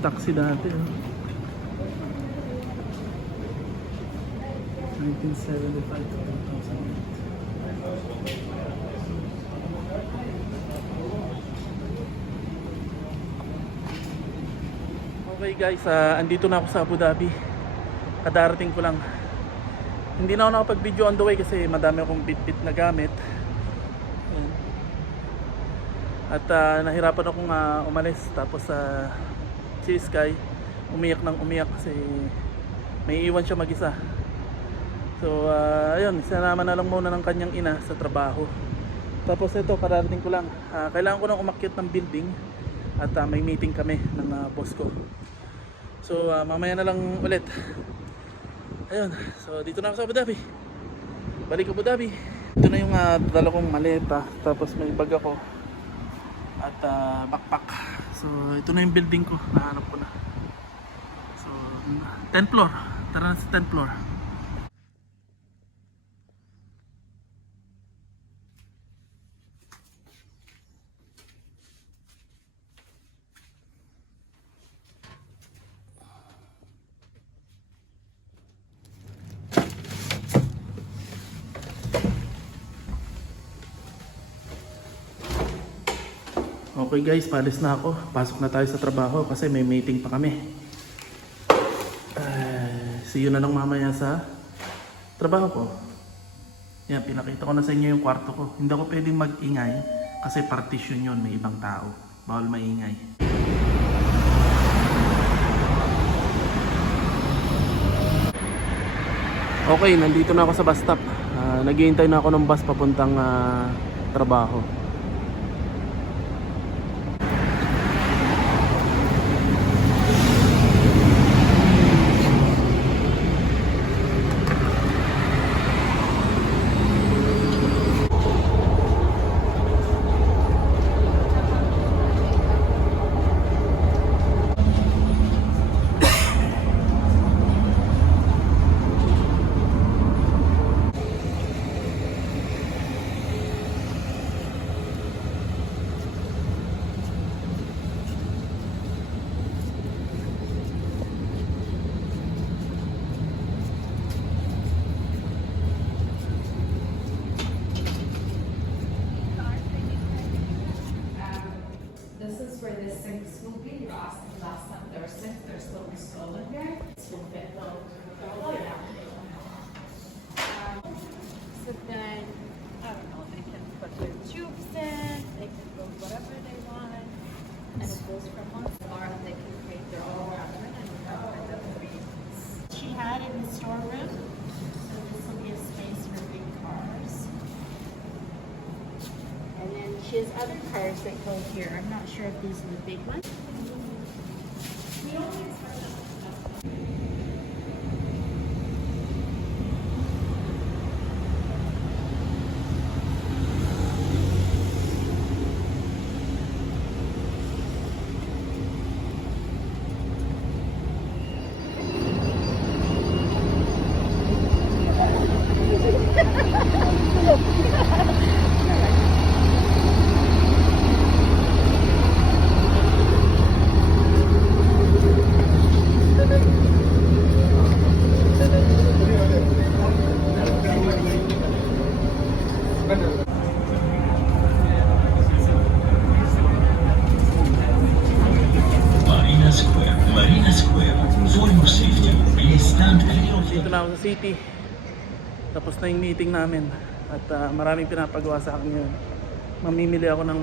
taxi dati. Oh. 1975 to 2008. Okay guys, andito na ako sa Abu Dhabi. Kadarating ko lang. Hindi na ako nakapag-video on the way kasi madami akong bit-bit na gamit. Ayan. At nahirapan akong umalis. Tapos si Sky umiyak ng umiyak kasi may iwan siya mag-isa. So ayun, sinama na lang muna ng kanyang ina sa trabaho. Tapos ito, kadarating ko lang. Kailangan ko nang umakyat ng building. At may meeting kami ng boss ko. So mamaya na lang ulit. Ayun, so dito na ako sa Abu Dhabi. Balik Abu Dhabi. Ito na yung dala kong maleta. Tapos may bag ako. At backpack. So ito na yung building ko. Nahanap ko na. So 10th floor. Tara na sa 10th floor. Okay guys, paalis na ako. Pasok na tayo sa trabaho kasi may meeting pa kami. See you na lang mamaya sa trabaho ko. Yan, pinakita ko na sa inyo yung kwarto ko. Hindi ako pwedeng mag-ingay kasi partition yun, may ibang tao. Bawal maingay. Okay, nandito na ako sa bus stop. Naghihintay na ako ng bus papuntang trabaho. Where the sinks will be. You asked them last time there were sinks, they're still installed here. So then, I don't know, they can put their tubes in, they can build whatever they want, and it goes from one floor and they can create their own cabinet and she had it in the storeroom, so this will be a space for big cars. And then she has other cars that go here. I'm not sure if these are the big ones. We always Dito na ako sa city. Tapos na yung meeting namin. At maraming pinapagawa sa akin ngayon. Mamimili ako ng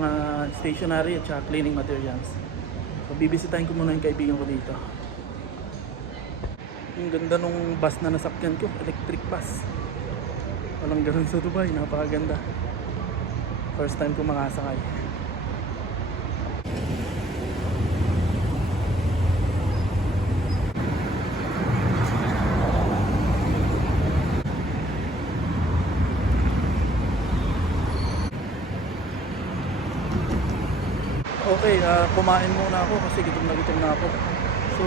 stationery at saka cleaning materials. So bibisitahin ko muna yung kaibigan ko dito. Ang ganda nung bus na nasakyan ko. Electric bus. Walang ganun sa Dubai. Napakaganda. First time ko makasakay. Okay, kumain muna ako kasi gutom na ako. So,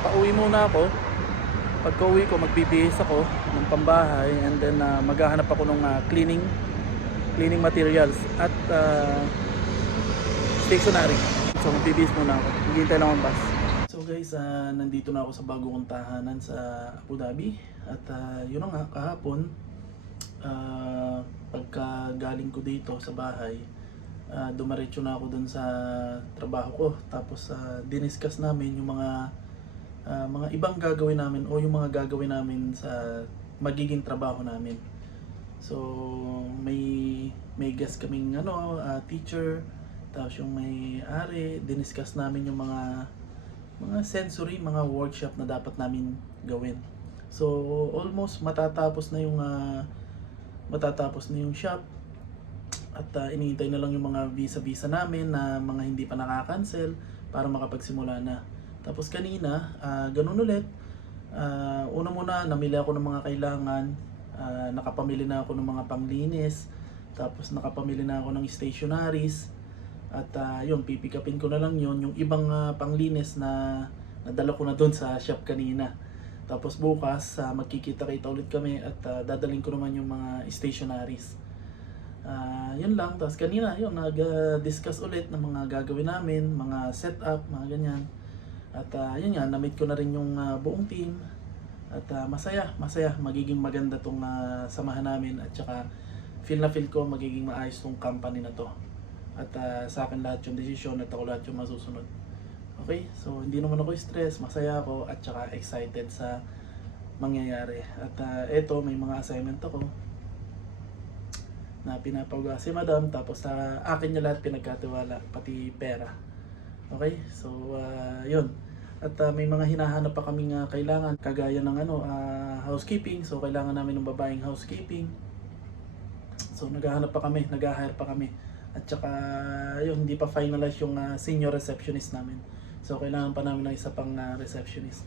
pauwi muna ako. Pagka-uwi ko, magbibihis ako ng pambahay and then maghahanap ako ng cleaning materials at stationery. So, magbibihis muna ako. Maghihintay lang ang bus. guys, nandito na ako sa bago kong tahanan sa Abu Dhabi. At yun na nga, kahapon, pagka galing ko dito sa bahay, dumaretso na ako dun sa trabaho ko. Tapos diniscuss namin yung mga ibang gagawin namin o yung mga gagawin namin sa magiging trabaho namin. So may guest kaming teacher, tapos yung may-ari, diniscuss namin yung mga sensory, mga workshop na dapat namin gawin. So almost matatapos na yung shop at iniintay na lang yung mga visa namin na mga hindi pa nakakancel para makapagsimula na. Tapos kanina, ganun ulit. Una muna, namili ako ng mga kailangan, nakapamili na ako ng mga panglinis, tapos nakapamili na ako ng stationaries. At yun, pipikapin ko na lang yun, yung ibang panglinis na nadala ko na doon sa shop kanina. Tapos bukas, magkikita-kita ulit kami at dadaling ko naman yung mga stationaries. Yun lang. Tapos kanina, yun, nag-discuss ulit ng mga gagawin namin, mga setup, mga ganyan. At yun nga, na-meet ko na rin yung buong team. At masaya, magiging maganda tong samahan namin. At saka, feel ko magiging maayos tong company na to. At sa akin lahat yung desisyon at ako lahat yung masusunod. Okay, so hindi naman ako stress, masaya ako at saka excited sa mangyayari. At eto, may mga assignment ako na pinapagawa si Madam, tapos sa akin niya lahat pinagkatiwala, pati pera. Okay, so yun. At may mga hinahanap pa kaming kailangan, kagaya ng housekeeping. So kailangan namin ng babaeng housekeeping. So naghahanap pa kami, nag-hire pa kami. At saka yun, hindi pa finalize yung senior receptionist namin. So kailangan pa namin ng isa pang receptionist.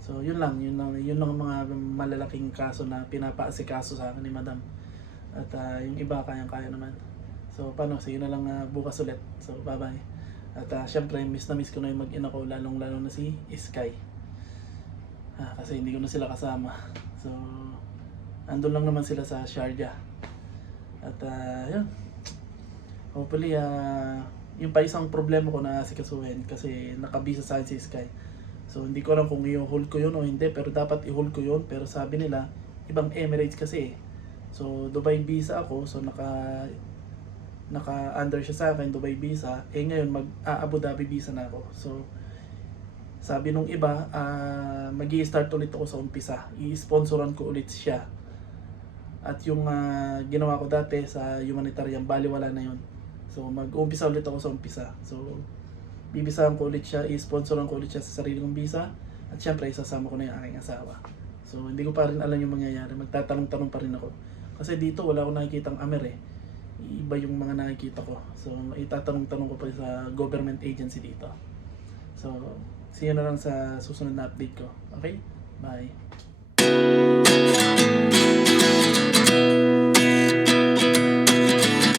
So yun lang ang mga malalaking kaso na pinapaasikaso sa akin ni Madam. At yung iba kayang-kaya naman. So paano, sige na lang bukas ulit. So bye-bye. At syempre miss ko na yung mag-ina ko, lalong-lalo na si Sky. Kasi hindi ko na sila kasama. So andun lang naman sila sa Sharjah. At yun. Hopefully, yung pa isang problema ko na sikasuhin kasi nakabisa sa akin si Sky. So hindi ko alam kung i-hold ko yun o hindi, pero dapat i-hold ko yun. Pero sabi nila, ibang Emirates kasi. So Dubai visa ako, so naka-under siya sa akin, Dubai visa. Ngayon Abu Dhabi visa na ako. So sabi nung iba, mag-i-start ulit ako sa umpisa. I-sponsoran ko ulit siya. At yung ginawa ko dati sa humanitarian, baliwala na yun. So mag-umpisa ulit ako sa umpisa. So bibisahan ko ulit siya, i-sponsoran ko ulit siya sa sarili kong visa. At syempre isasama ko na yung aking asawa. So hindi ko pa rin alam yung mangyayari, magtatanong-tanong pa rin ako. Kasi dito wala akong nakikitang amer eh. Iba yung mga nakikita ko. So itatanong-tanong ko pa sa government agency dito. So see you na lang sa susunod na update ko. Okay? Bye!